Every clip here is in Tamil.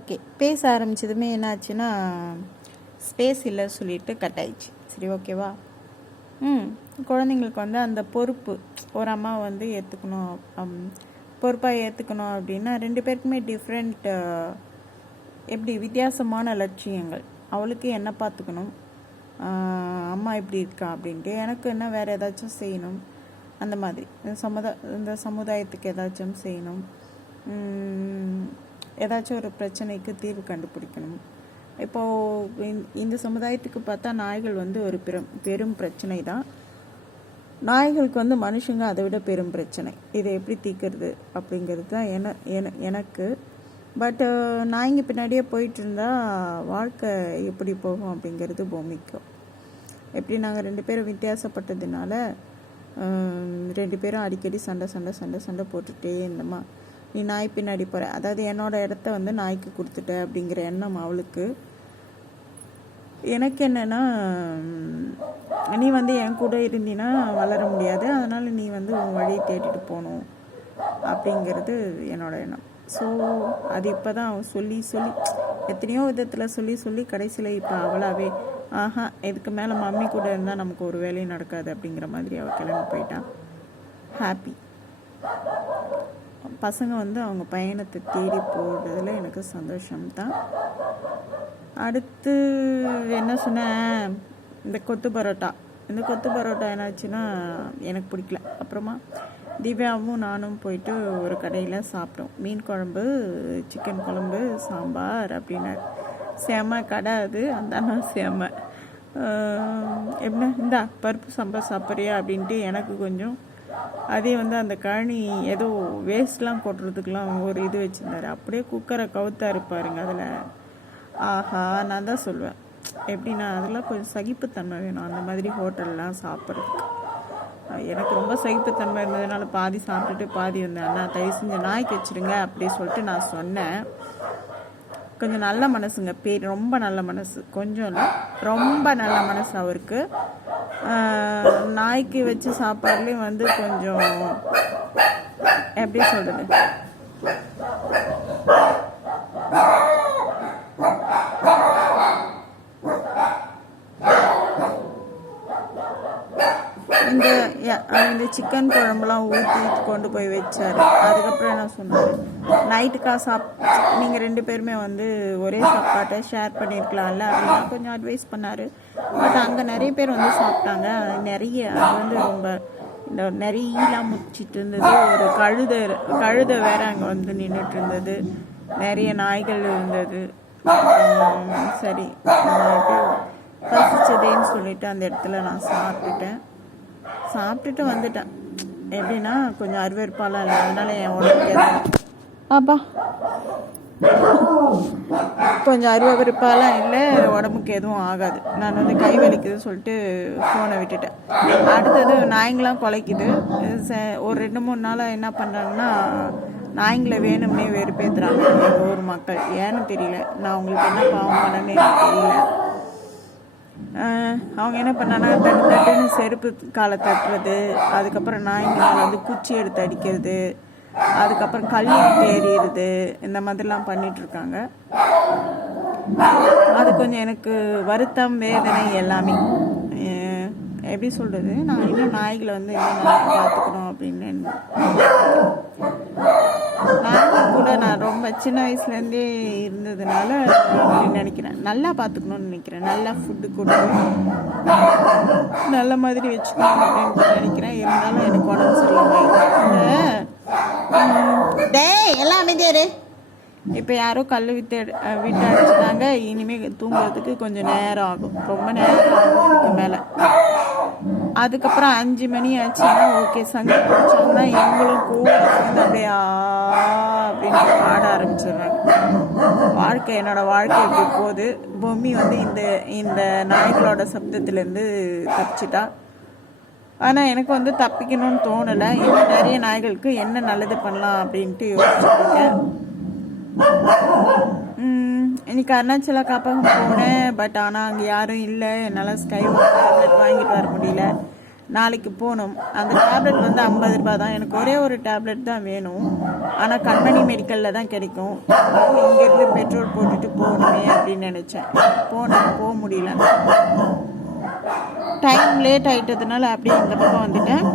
ஓகே, பேச ஆரம்பிச்சதுமே என்னாச்சுன்னா ஸ்பேஸ் இல்லை சொல்லிட்டு கட் ஆயிடுச்சு. சரி, ஓகேவா? குழந்தைங்களுக்கு வந்து அந்த பொறுப்பு ஒரு அம்மா வந்து ஏற்றுக்கணும், பொறுப்பாக ஏற்றுக்கணும் அப்படின்னா 2 பேருக்குமே டிஃப்ரெண்ட், எப்படி வித்தியாசமான லட்சியங்கள். அவளுக்கு என்ன பார்த்துக்கணும், அம்மா இப்படி இருக்கா அப்படின்ட்டு, எனக்கு என்ன வேறு ஏதாச்சும் செய்யணும், அந்த மாதிரி இந்த சமுதாயத்துக்கு ஏதாச்சும் செய்யணும், ஏதாச்சும் ஒரு பிரச்சனைக்கு தீர்வு கண்டுபிடிக்கணும். இப்போது இந்த சமுதாயத்துக்கு பார்த்தா நாய்கள் வந்து ஒரு பெரும் பிரச்சனை தான். நாய்களுக்கு வந்து மனுஷங்க அதை விட பெரும் பிரச்சனை. இதை எப்படி தீர்க்கிறது அப்படிங்கிறது தான் எனக்கு. பட் நாய்ங்க பின்னாடியே போயிட்டு இருந்தால் வாழ்க்கை எப்படி போகும் அப்படிங்கிறது பூமிக்கும். எப்படி நாங்கள் 2 பேரும் வித்தியாசப்பட்டதுனால 2 பேரும் அடிக்கடி சண்டை போட்டுகிட்டே இருந்தோமா. நீ நாய் பின்னாடி போகிற, அதாவது என்னோடய இடத்த வந்து நாய்க்கு கொடுத்துட்ட அப்படிங்கிற எண்ணம் அவளுக்கு. எனக்கு என்னென்னா, நீ வந்து என் கூட இருந்தினா வளர முடியாது, அதனால் நீ வந்து உன் வழியை தேடிட்டு போகணும் அப்படிங்கிறது என்னோட எண்ணம். ஸோ அது இப்போ தான் அவன் சொல்லி எத்தனையோ விதத்தில் சொல்லி கடைசியில் இப்போ அவளாவே இதுக்கு மேலே மம்மி கூட இருந்தால் நமக்கு ஒரு வேலையும் நடக்காது அப்படிங்கிற மாதிரி அவள் கிளம்பி போயிட்டான். ஹாப்பி. பசங்க வந்து அவங்க பயணத்தை தேடி போடுறதுல எனக்கு சந்தோஷம்தான். அடுத்து என்ன சொன்னேன், இந்த கொத்து பரோட்டா என்னாச்சுன்னா எனக்கு பிடிக்கல. அப்புறமா திவ்யாவும் நானும் போயிட்டு ஒரு கடையில் சாப்பிட்டோம். மீன் குழம்பு, சிக்கன் குழம்பு, சாம்பார் அப்படின்னாரு. செம கடை அது, அந்த செம. என்ன இந்தா பருப்பு சாம்பார் சாப்பிட்றியா அப்படின்ட்டு எனக்கு கொஞ்சம். அதே வந்து அந்த கழனி ஏதோ வேஸ்ட்லாம் கொட்டுறதுக்கெலாம் ஒரு இது வச்சுருந்தாரு. அப்படியே குக்கரை கவுத்தாரு பாருங்க. அதில் நான் தான் சொல்லுவேன், எப்படின்னா அதெல்லாம் கொஞ்சம் சகிப்புத்தன்மை வேணும் அந்த மாதிரி ஹோட்டல்லாம் சாப்பிட்றதுக்கு. எனக்கு ரொம்ப சகிப்புத்தன்மை இருந்ததுனால பாதி சாப்பிட்டுட்டு பாதி வந்து அண்ணா தயவு செஞ்சு நாய்க்கு வச்சுருங்க அப்படி சொல்லிட்டு நான் சொன்னேன். கொஞ்சம் நல்ல மனசுங்க, ரொம்ப நல்ல மனசு, கொஞ்சம் இல்லை ரொம்ப நல்ல மனசு அவருக்கு. நாய்க்கு வச்சு சாப்பாடுலேயும் வந்து கொஞ்சம் எப்படி சொல்கிறது, இந்த சிக்கன் குழம்புலாம் ஊற்றி கொண்டு போய் வச்சார். அதுக்கப்புறம் என்ன சொன்னார், நைட்டுக்காக நீங்கள் 2 பேருமே வந்து ஒரே சாப்பாட்டை ஷேர் பண்ணியிருக்கலாம்ல அப்படின்னு கொஞ்சம் அட்வைஸ் பண்ணார். பட் அங்கே நிறைய பேர் வந்து சாப்பிட்டாங்க. அது வந்து ரொம்ப இந்த நிறையலாம் முடிச்சிட்டு இருந்தது. ஒரு கழுதை வேற அங்கே வந்து நின்றுட்டு இருந்தது. நிறைய நாய்கள் இருந்தது. சரி, பசிச்சதேன்னு சொல்லிட்டு அந்த இடத்துல நான் சாப்பிட்டுட்டு வந்துட்டேன். எப்படின்னா கொஞ்சம் அருவருப்பாலாம் இல்லை, அதனால என் உடம்புக்கு கொஞ்சம் அருவருப்பாலாம் இல்லை, உடம்புக்கு எதுவும் ஆகாது. நான் வந்து கை வலிக்குதுன்னு சொல்லிட்டு ஃபோனை விட்டுட்டேன். அடுத்தது நாய்ங்களாம் குலைக்குது. ஒரு 2-3 நாளாக என்ன பண்ணுறாங்கன்னா, நாய்ங்களை வேணும்னே வெறுப்பேற்றுறாங்க எங்கள் ஊர் மக்கள். ஏன்னு தெரியல, நான் அவங்களுக்கு என்ன பாவம் பண்ணேன்னு எனக்கு தெரியல. அவங்க என்ன பண்ணாங்கன்னா தட்டுன்னு செருப்பு காலை தட்டுறது, அதுக்கப்புறம் நாய்ங்களால் வந்து குச்சி எடுத்து அடிக்கிறது, அதுக்கப்புறம் கல் ஏறிடுது, இந்த மாதிரிலாம் பண்ணிகிட்ருக்காங்க. அது கொஞ்சம் எனக்கு வருத்தம், வேதனை எல்லாமே. எப்படி சொல்கிறது, நான் இன்னும் நாய்களை வந்து இன்னும் நல்லா பார்த்துக்கணும் அப்படின்னு நாய்கள் கூட நான் ரொம்ப சின்ன வயசுலேருந்தே இருந்ததுனால நினைக்கிறேன், நல்லா பார்த்துக்கணும்னு நினைக்கிறேன். நல்லா ஃபுட்டு கொடுக்கணும், நல்ல மாதிரி வச்சுக்கணும் அப்படின்னு நினைக்கிறேன். இருந்தாலும் எனக்கு உடம்பு சரியில்லை. எல்லாம் அமைதியாரு. இப்போ யாரோ கல் விட்டு அடிச்சுட்டாங்க. இனிமேல் தூங்குறதுக்கு கொஞ்சம் நேரம் ஆகும், ரொம்ப நேரம் ஆகும் இதுக்கு மேலே. அதுக்கப்புறம் 5 மணி ஆச்சுன்னா ஓகே, சண்டை பிடிச்சாங்கன்னா எங்களும் கூட சேர்ந்து அப்படியே அப்படின்னு பாட ஆரம்பிச்சிடுறாங்க. என்னோட வாழ்க்கை எப்படி போகுது. பொம்மி வந்து இந்த நாய்களோட சப்தத்துலேருந்து தப்பிச்சிட்டா. ஆனால் எனக்கு வந்து தப்பிக்கணும்னு தோணலை. இன்னும் நிறைய நாய்களுக்கு என்ன நல்லது பண்ணலாம் அப்படின்ட்டு யோசிச்சுருக்கேன். இன்னைக்கு அருணாச்சல காப்பகம் போனேன். பட் ஆனால் அங்கே யாரும் இல்லை. என்னால் ஸ்கை டேப்லெட் வாங்கிட்டு வர முடியல. நாளைக்கு போகணும். அந்த டேப்லெட் வந்து 50 ரூபாய் தான். எனக்கு ஒரே ஒரு டேப்லெட் தான் வேணும். ஆனால் கண்மணி மெடிக்கலில் தான் கிடைக்கும். அதுவும் இங்கேருந்து பெட்ரோல் போட்டுட்டு போகணுமே அப்படின்னு நினச்சேன். போக முடியல. டைம் லேட் ஆகிட்டதுனால அப்படியே இந்த பக்கம் வந்துட்டேன்.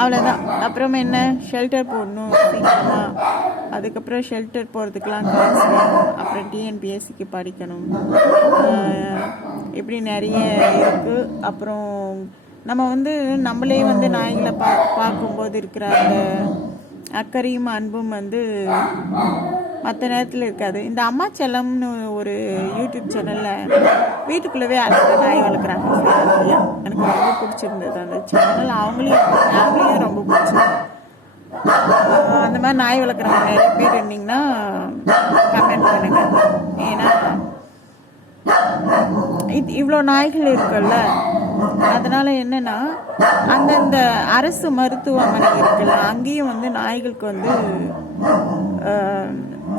அவ்வளோதான். அப்புறம் என்ன, ஷெல்டர் போடணும் சீக்கிரமாக. அதுக்கப்புறம் ஷெல்டர் போகிறதுக்கெலாம் காசு வேணும். அப்புறம் டிஎன்பிஎஸ்சிக்கு படிக்கணும். இப்படி நிறைய இருக்குது. அப்புறம் நம்ம வந்து நம்மளே வந்து நாய்களை பார்க்கும்போது இருக்கிற அந்த அக்கறையும் அன்பும் வந்து மற்ற நேரத்தில் இருக்காது. இந்த அம்மா செல்லம்னு ஒரு யூடியூப் சேனலில் வீட்டுக்குள்ளவே அழகாக நாய் வளர்க்குறாங்க. எனக்கு ரொம்ப பிடிச்சிருந்தது அந்த சேனல். அவங்களையும் ரொம்ப பிடிச்சிருந்தது. அந்த மாதிரி நாய் வளர்க்குறவங்க நிறைய பேர் இருந்தீங்கன்னா கமெண்ட் பண்ணுங்க. ஏன்னா இவ்வளோ நாய்கள் இருக்குல்ல, அதனால என்னன்னா அந்தந்த அரசு மருத்துவமனை இருக்குல்ல, அங்கேயும் வந்து நாய்களுக்கு வந்து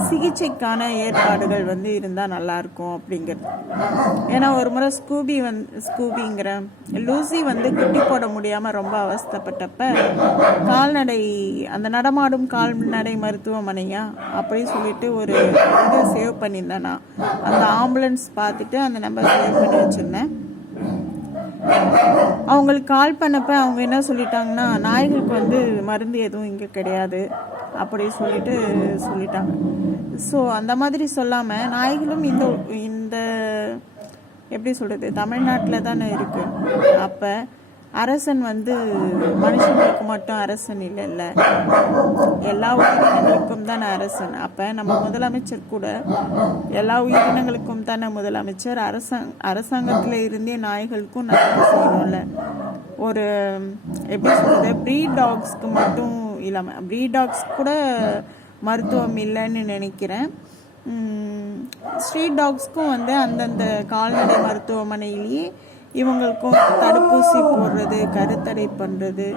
சிகிச்சைக்கான ஏற்பாடுகள் வந்து இருந்தால் நல்லாயிருக்கும் அப்படிங்கிறது. ஏன்னா ஒரு முறை ஸ்கூபிங்கிற லூசி வந்து குட்டி போட முடியாமல் ரொம்ப அவஸ்தைப்பட்டப்ப கால்நடை அந்த நடமாடும் கால்நடை மருத்துவமனையா அப்படின்னு சொல்லிட்டு ஒரு இது சேவ் பண்ணியிருந்தேன். நான் அந்த ஆம்புலன்ஸ் பார்த்துட்டு அந்த நம்பர் சேவ் பண்ணி வச்சுருந்தேன். அவங்களுக்கு கால் பண்ணப்ப அவங்க என்ன சொல்லிட்டாங்கன்னா, நாய்களுக்கு வந்து மருந்து எதுவும் இங்கே கிடையாது அப்படி சொல்லிட்டாங்க. ஸோ அந்த மாதிரி சொல்லாமல் நாய்களும் இந்த எப்படி சொல்கிறது, தமிழ்நாட்டில் தானே இருக்குது. அப்போ அரசன் வந்து மனுஷங்களுக்கு மட்டும் அரசன் இல்லைல்ல, எல்லா உயிரினங்களுக்கும் தானே அரசன். அப்போ நம்ம முதலமைச்சர் கூட எல்லா உயிரினங்களுக்கும் தானே முதலமைச்சர். அரசாங்கத்தில் இருந்தே நாய்களுக்கும் நல்லது செய்யணும்ல. ஒரு எப்படி சொல்கிறது, ப்ரீட் டாக்ஸ்க்கு மட்டும் இல்லாமல் ப்ரீட் டாக்ஸ் கூட மருத்துவம் இல்லைன்னு நினைக்கிறேன். ஸ்ட்ரீட் டாக்ஸ்க்கும் வந்து அந்தந்த கால்நடை மருத்துவமனையிலேயே இவங்களுக்கும் தடுப்பூசி போடுறது, கருத்தடை பண்ணுறது,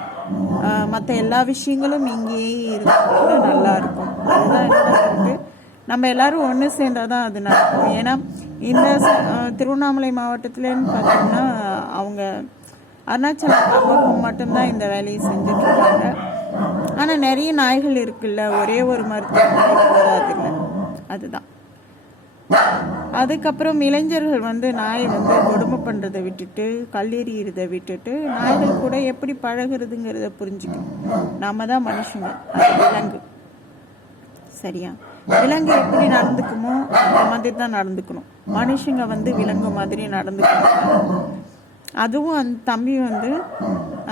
மற்ற எல்லா விஷயங்களும் இங்கேயே இருந்தால் நல்லாயிருக்கும். அதுதான் என்ன, நம்ம எல்லாரும் ஒன்று சேர்ந்தால் தான் அது நடக்கும். ஏன்னா இந்த திருவண்ணாமலை மாவட்டத்துலேன்னு பார்த்தோம்னா அவங்க அருணாச்சலம் பக்கம் மட்டும்தான் இந்த வேலையை செஞ்சிட்ருக்காங்க. ஆனால் நிறைய நாய்கள் இருக்குல்ல, ஒரே ஒரு மருத்துவமனை போதாதில்லை. அதுதான். அதுக்கப்புறம் இளைஞர்கள் வந்து நாயை வந்து கொடுமை பண்ணுறதை விட்டுட்டு, கல்லெறிகிறதை விட்டுட்டு, நாய்கள் கூட எப்படி பழகுறதுங்கிறத புரிஞ்சுக்கணும். நாம தான் மனுஷங்க, அது விலங்கு. சரியா? விலங்கு எப்படி நடந்துக்குமோ அந்த மாதிரி தான் நடந்துக்கணும். மனுஷங்க வந்து விலங்கு மாதிரி நடந்துக்கணும். அதுவும் அந்த தம்பி வந்து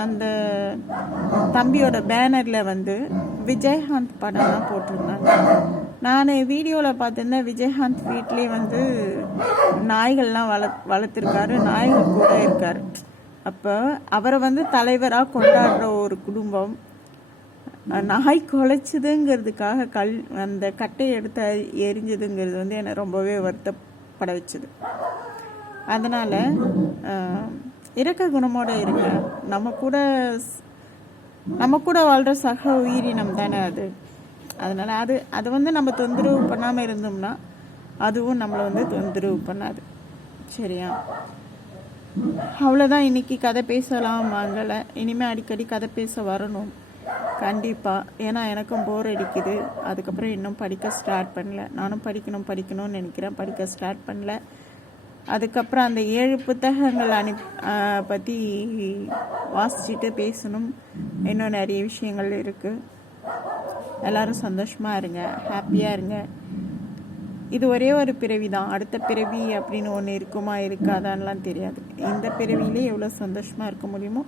அந்த தம்பியோட பேனரில் வந்து விஜயகாந்த் படம்லாம் போட்டிருந்தாங்க. நான் வீடியோவில் பார்த்துருந்தேன், விஜயகாந்த் வீட்லேயே வந்து நாய்கள்லாம் வளர்த்துருக்காரு, நாய்கள் கூட இருக்கார். அப்போ அவரை வந்து தலைவராக கொண்டாடுற ஒரு குடும்பம் நாய் குலைச்சதுங்கிறதுக்காக அந்த கட்டையை எடுத்து எரிஞ்சதுங்கிறது வந்து என்னை ரொம்பவே வருத்தப்பட வச்சுது. அதனால் இரக்க குணமோடு இருங்க. நம்ம கூட வாழ்கிற சக உயிரினம் தானே அது. அதனால் அது வந்து நம்ம தொந்தரவு பண்ணாமல் இருந்தோம்னா அதுவும் நம்மளை வந்து தொந்தரவு பண்ணாது. சரியா? அவ்வளோதான். இன்னைக்கு கதை பேசலாம் வாங்கலை. இனிமேல் அடிக்கடி கதை பேச வரணும் கண்டிப்பாக. ஏன்னா எனக்கும் போர் அடிக்குது. அதுக்கப்புறம் இன்னும் படிக்க ஸ்டார்ட் பண்ணல. நானும் படிக்கணும்னு நினைக்கிறேன், படிக்க ஸ்டார்ட் பண்ணல. அதுக்கப்புறம் அந்த 7 புத்தகங்கள் பற்றி வாசிச்சுட்டு பேசணும். இன்னும் நிறைய விஷயங்கள் இருக்குது. எல்லோரும் சந்தோஷமாக இருங்க, ஹாப்பியாக இருங்க. இது ஒரே ஒரு பிறவி தான். அடுத்த பிறவி அப்படின்னு ஒன்று இருக்குமா இருக்காதான்லாம் தெரியாது. இந்த பிறவியிலே எவ்வளோ சந்தோஷமாக இருக்க முடியுமோ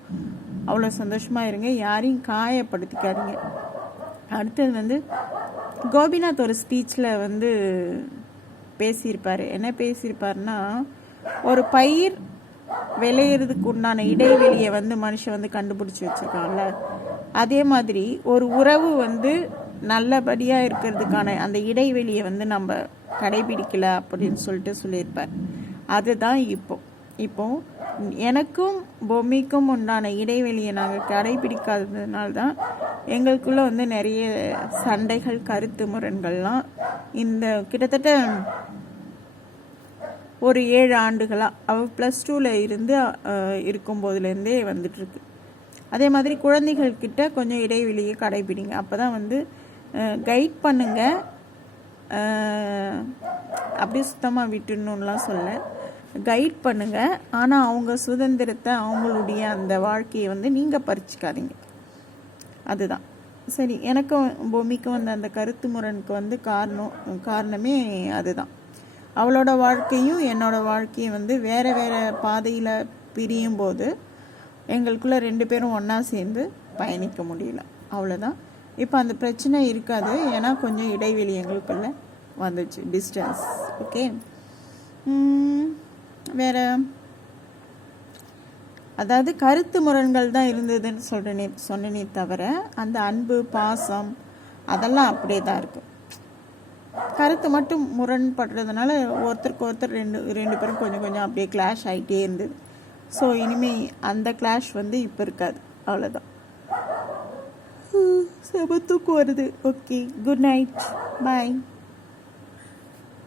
அவ்வளோ சந்தோஷமாக இருங்க. யாரையும் காயப்படுத்திக்காதீங்க. அடுத்தது வந்து கோபிநாத் ஒரு ஸ்பீச்சில் வந்து பேசியிருப்பார். என்ன பேசியிருப்பாருன்னா, ஒரு பயிர் விளையிறதுக்கு உண்டான இடைவெளியை வந்து மனுஷன் வந்து கண்டுபிடிச்சி வச்சுருக்கான்ல, அதே மாதிரி ஒரு உறவு வந்து நல்லபடியாக இருக்கிறதுக்கான அந்த இடைவெளியை வந்து நம்ம கடைபிடிக்கல அப்படின்னு சொல்லியிருப்பார். அதுதான் இப்போ எனக்கும் பொம்மைக்கும் உண்டான இடைவெளியை நாங்கள் கடைபிடிக்காததுனால தான் எங்களுக்குள்ள வந்து நிறைய சண்டைகள், கருத்து முரண்கள்லாம் இந்த கிட்டத்தட்ட ஒரு 7 ஆண்டுகளாக அவள் ப்ளஸ் 2ல் இருந்து இருக்கும்போதுலேருந்தே வந்துட்டுருக்கு. அதே மாதிரி குழந்தைகள்கிட்ட கொஞ்சம் இடைவெளியை கடைபிடிங்க. அப்போ தான் வந்து கைட் பண்ணுங்க, அப்படியே சுத்தமாக விட்டுணுன்னெலாம் சொல்ல, கைட் பண்ணுங்க. ஆனால் அவங்க சுதந்திரத்தை, அவங்களுடைய அந்த வாழ்க்கையை வந்து நீங்கள் பறிச்சுக்காதீங்க. அதுதான் சரி. எனக்கும் பூமிக்கும் வந்து அந்த கருத்து முரணுக்கு வந்து காரணமே அதுதான். அவளோட வாழ்க்கையும் என்னோட வாழ்க்கையும் வந்து வேறு வேறு பாதையில் பிரியும் போது எங்களுக்குள்ளே 2 பேரும் ஒன்றா சேர்ந்து பயணிக்க முடியல. அவ்வளோதான். இப்போ அந்த பிரச்சனை இருக்காது, ஏன்னா கொஞ்சம் இடைவெளி எங்களுக்குள்ளே வந்துச்சு, டிஸ்டன்ஸ். ஓகே. வேறு அதாவது கருத்து முரண்கள் தான் இருந்ததுன்னு சொன்னனே தவிர அந்த அன்பு பாசம் அதெல்லாம் அப்படியே தான் இருக்கும். கருத்து மட்டும் முரண்படுறதுனால ஒருத்தருக்கு ஒருத்தர் ரெண்டு பேரும் கொஞ்சம் கொஞ்சம் அப்படியே கிளாஷ் ஆகிட்டே இருந்தது. ஸோ இனிமேல் அந்த கிளாஷ் வந்து இப்போ இருக்காது. அவ்வளோதான். செம தூக்கம் வருது. ஓகே, குட் நைட், பாய்.